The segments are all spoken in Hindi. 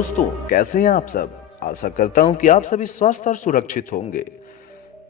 दोस्तों, कैसे हैं आप सब। आशा करता हूं कि आप सभी स्वस्थ और सुरक्षित होंगे।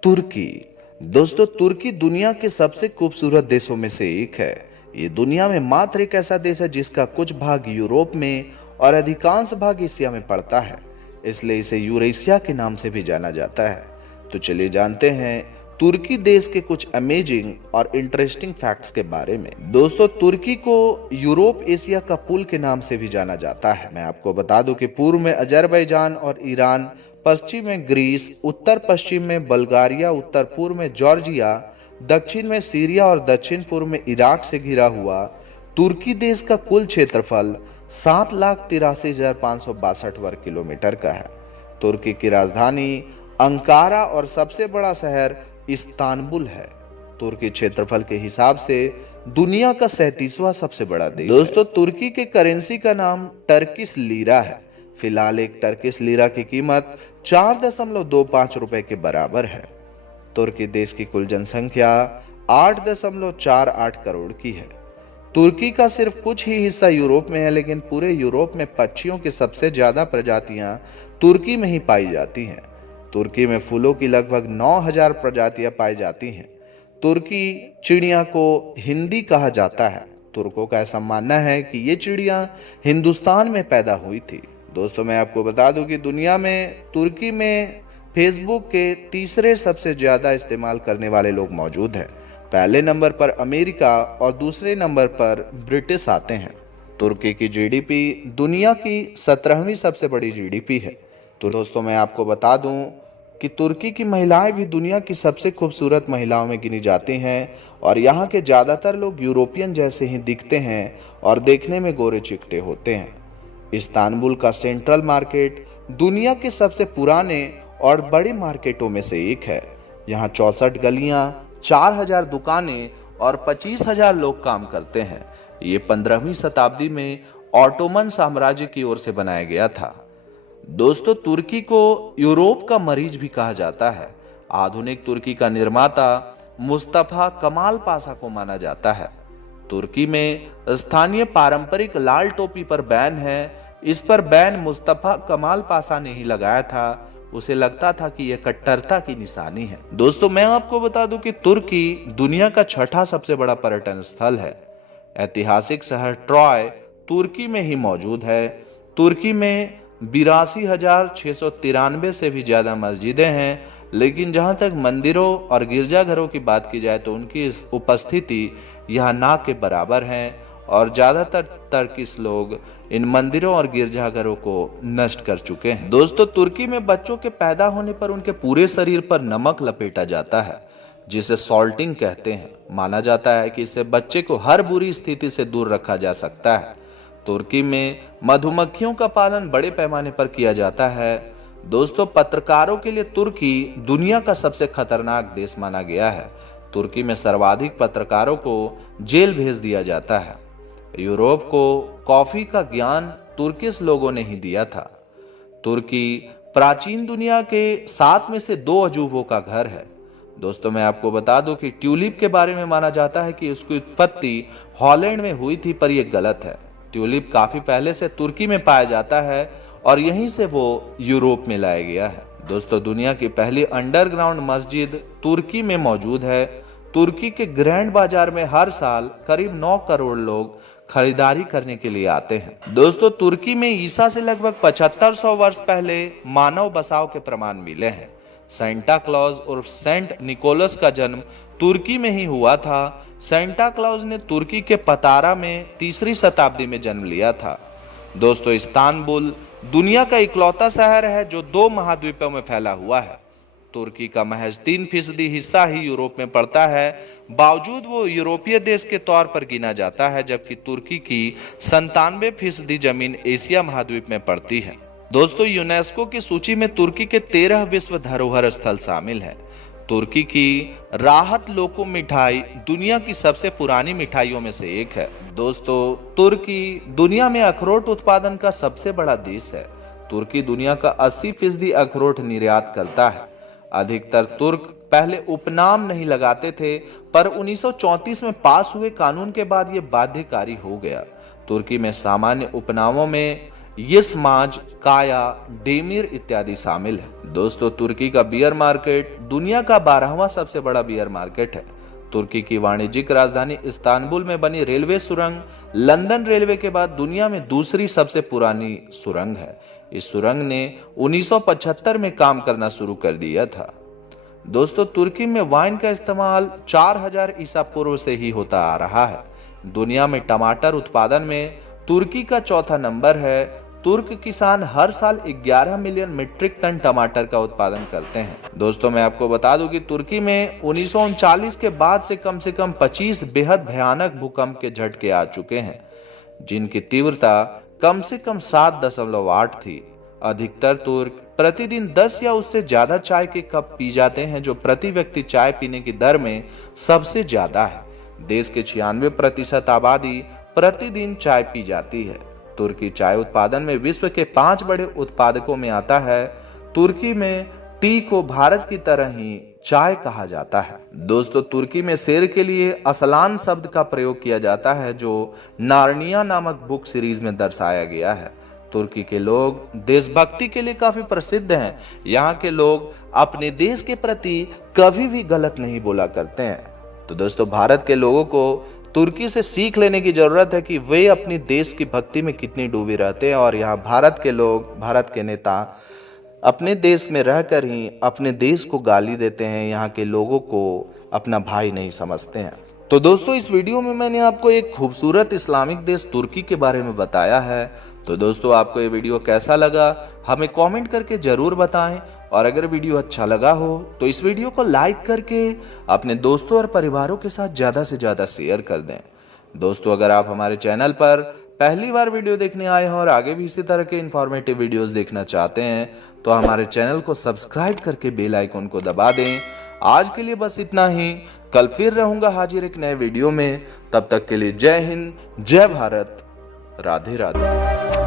तुर्की। दोस्तों, तुर्की दुनिया के सबसे खूबसूरत देशों में से एक है। ये दुनिया में मात्र एक ऐसा देश है जिसका कुछ भाग यूरोप में और अधिकांश भाग एशिया में पड़ता है, इसलिए इसे यूरेशिया के नाम से भी जाना जाता है। तो चलिए जानते हैं तुर्की देश के कुछ अमेजिंग और इंटरेस्टिंग फैक्ट्स के बारे में। दोस्तों, तुर्की को यूरोप एशिया का पुल के नाम से भी जाना जाता है। मैं आपको बता दूं कि पूर्व में अजरबैजान और ईरान, पश्चिम में ग्रीस, उत्तर पश्चिम में बल्गारिया, उत्तर पूर्व में जॉर्जिया, दक्षिण में सीरिया और दक्षिण पूर्व में इराक से घिरा हुआ तुर्की देश का कुल क्षेत्रफल 7,83,562 वर्ग किलोमीटर का है। तुर्की की राजधानी अंकारा और सबसे बड़ा शहर इस्तांबुल है। तुर्की क्षेत्रफल के हिसाब से दुनिया का 37वां सबसे बड़ा देश। दोस्तों, तुर्की के करेंसी का नाम टर्किश लीरा है। फिलहाल एक टर्किश लीरा की कीमत 4.25 रुपए के बराबर है। तुर्की देश की कुल जनसंख्या 8.48 करोड़ की है। तुर्की का सिर्फ कुछ ही हिस्सा यूरोप में है, लेकिन पूरे यूरोप में पक्षियों की सबसे ज्यादा प्रजातियां तुर्की में ही पाई जाती हैं। तुर्की में फूलों की लगभग 9,000 प्रजातियां पाई जाती हैं। तुर्की चिड़िया को हिंदी कहा जाता है। तुर्कों का ऐसा मानना है कि ये चिड़िया हिंदुस्तान में पैदा हुई थी। दोस्तों, मैं आपको बता दूं कि दुनिया में तुर्की में फेसबुक के तीसरे सबसे ज्यादा इस्तेमाल करने वाले लोग मौजूद हैं। पहले नंबर पर अमेरिका और दूसरे नंबर पर ब्रिटिश आते हैं। तुर्की की जीडीपी दुनिया की 17वीं सबसे बड़ी जीडीपी है। तो दोस्तों, मैं आपको बता दूं कि तुर्की की महिलाएं भी दुनिया की सबसे खूबसूरत महिलाओं में गिनी जाती हैं और यहाँ के ज़्यादातर लोग यूरोपियन जैसे ही दिखते हैं और देखने में गोरे चिकटे होते हैं। इस्तांबुल का सेंट्रल मार्केट दुनिया के सबसे पुराने और बड़े मार्केटों में से एक है। यहाँ 64 गलियाँ, 4,000 दुकानें और 25,000 लोग काम करते हैं। ये 15वीं शताब्दी में ऑटोमन साम्राज्य की ओर से बनाया गया था। दोस्तों, तुर्की को यूरोप का मरीज भी कहा जाता है। आधुनिक तुर्की का निर्माता मुस्तफा कमाल पाशा को माना जाता है। तुर्की में स्थानीय पारंपरिक लाल टोपी पर बैन है। इस पर बैन मुस्तफा कमाल पाशा ने ही लगाया था। उसे लगता था कि यह कट्टरता की निशानी है। दोस्तों, मैं आपको बता दूं कि तुर्की दुनिया का 6ठा सबसे बड़ा पर्यटन स्थल है। ऐतिहासिक शहर ट्रॉय तुर्की में ही मौजूद है। तुर्की में 82,693 से भी ज्यादा मस्जिदें हैं, लेकिन जहां तक मंदिरों और गिरजाघरों की बात की जाए तो उनकी उपस्थिति यहां ना के बराबर है और ज्यादातर तुर्किश लोग इन मंदिरों और गिरजाघरों को नष्ट कर चुके हैं। दोस्तों, तुर्की में बच्चों के पैदा होने पर उनके पूरे शरीर पर नमक लपेटा जाता है, जिसे सॉल्टिंग कहते हैं। माना जाता है कि इससे बच्चे को हर बुरी स्थिति से दूर रखा जा सकता है। तुर्की में मधुमक्खियों का पालन बड़े पैमाने पर किया जाता है। दोस्तों, पत्रकारों के लिए तुर्की दुनिया का सबसे खतरनाक देश माना गया है। तुर्की में सर्वाधिक पत्रकारों को जेल भेज दिया जाता है। यूरोप को कॉफी का ज्ञान तुर्किश लोगों ने ही दिया था। तुर्की प्राचीन दुनिया के 7 में से 2 अजूबों का घर है। दोस्तों, मैं आपको बता दूं कि ट्यूलिप के बारे में माना जाता है कि उसकी उत्पत्ति हॉलैंड में हुई थी, पर यह गलत है। ट्यूलिप काफी पहले से तुर्की में पाया जाता है और यहीं से वो यूरोप में लाया गया है। दोस्तों, दुनिया की पहली अंडरग्राउंड मस्जिद तुर्की में मौजूद है। तुर्की के ग्रैंड बाजार में हर साल करीब 9 करोड़ लोग खरीदारी करने के लिए आते हैं। दोस्तों, तुर्की में ईसा से लगभग 7500 वर्ष पहले मानव बसाव के प्रमाण मिले हैं। सेंटा क्लॉज और सेंट निकोलस का जन्म तुर्की में ही हुआ था। सेंटा क्लॉज ने तुर्की के पतारा में 3री शताब्दी में जन्म लिया था। दोस्तों, इस्तांबुल दुनिया का इकलौता शहर है जो 2 महाद्वीपों में फैला हुआ है। तुर्की का महज 3% हिस्सा ही यूरोप में पड़ता है। बावजूद वो यूरोपीय देश के तौर पर गिना जाता है, जबकि तुर्की की 97% जमीन एशिया महाद्वीप में पड़ती है। दोस्तों, यूनेस्को की सूची में तुर्की के 13 विश्व धरोहर स्थल शामिल हैं। तुर्की की राहत लोको मिठाई दुनिया की सबसे पुरानी मिठाइयों में से एक है। दोस्तों, तुर्की दुनिया में अखरोट उत्पादन का सबसे बड़ा देश है। तुर्की दुनिया का 80% अखरोट निर्यात करता है। अधिकतर तुर्क पहले उपनाम नहीं लगाते थे, पर 1934 में पास हुए कानून के बाद यह बाध्यकारी हो गया। तुर्की में सामान्य उपनामों में यिसमाज, काया, डेमिर इत्यादि शामिल है। दोस्तों, तुर्की का बियर मार्केट दुनिया का 12वां सबसे बड़ा बियर मार्केट है। तुर्की की वाणिज्यिक राजधानी इस्तांबुल में बनी रेलवे सुरंग लंदन रेलवे के बाद दुनिया में दूसरी सबसे पुरानी सुरंग है। इस सुरंग ने 1975 में काम करना शुरू कर दिया था। दोस्तों, तुर्की में वाइन का इस्तेमाल 4000 ईसा पूर्व से ही होता आ रहा है। दुनिया में टमाटर उत्पादन में तुर्की का चौथा नंबर है। तुर्क किसान हर साल 11 मिलियन मीट्रिक टन टमाटर का उत्पादन करते हैं। दोस्तों, मैं आपको बता दूं कि तुर्की में 1939 के बाद से कम 25 बेहद भयानक भूकंप के झटके आ चुके हैं, जिनकी तीव्रता कम से कम 7.8 थी। अधिकतर तुर्क प्रतिदिन 10 या उससे ज्यादा चाय के कप पी जाते हैं, जो प्रति व्यक्ति चाय पीने की दर में सबसे ज्यादा है। देश के 96% आबादी प्रतिदिन चाय पी जाती है। तुर्की चाय उत्पादन में विश्व के 5 बड़े उत्पादकों में आता है। तुर्की में टी को भारत की तरह ही चाय कहा जाता है। दोस्तों, तुर्की में शेर के लिए असलान शब्द का प्रयोग किया जाता है, जो नार्निया नामक बुक सीरीज में दर्शाया गया है। तुर्की के लोग देशभक्ति के लिए काफी प्रसिद्ध हैं। यहाँ के लोग अपने देश के प्रति कभी भी गलत नहीं बोला करते हैं। तो दोस्तों, भारत के लोगों को तुर्की से सीख लेने की जरूरत है कि वे अपनी देश की भक्ति में कितनी डूबे रहते हैं, और यहाँ भारत के लोग, भारत के नेता अपने देश में रहकर ही अपने देश को गाली देते हैं, यहाँ के लोगों को अपना भाई नहीं समझते हैं। तो दोस्तों, इस वीडियो में मैंने आपको एक खूबसूरत इस्लामिक देश तुर्की के बारे में बताया है। तो दोस्तों, आपको ये वीडियो कैसा लगा हमें कमेंट करके जरूर बताएं, और अगर वीडियो अच्छा लगा हो तो इस वीडियो को लाइक करके अपने दोस्तों और परिवारों के साथ ज़्यादा से ज़्यादा शेयर कर दें। दोस्तों, अगर आप हमारे चैनल पर पहली बार वीडियो देखने आए हैं और आगे भी इसी तरह के इंफॉर्मेटिव वीडियोस देखना चाहते हैं, तो हमारे चैनल को सब्सक्राइब करके बेल आइकन को दबा दें। आज के लिए बस इतना ही। कल फिर रहूंगा हाजिर एक नए वीडियो में। तब तक के लिए जय हिंद, जय भारत, राधे राधे।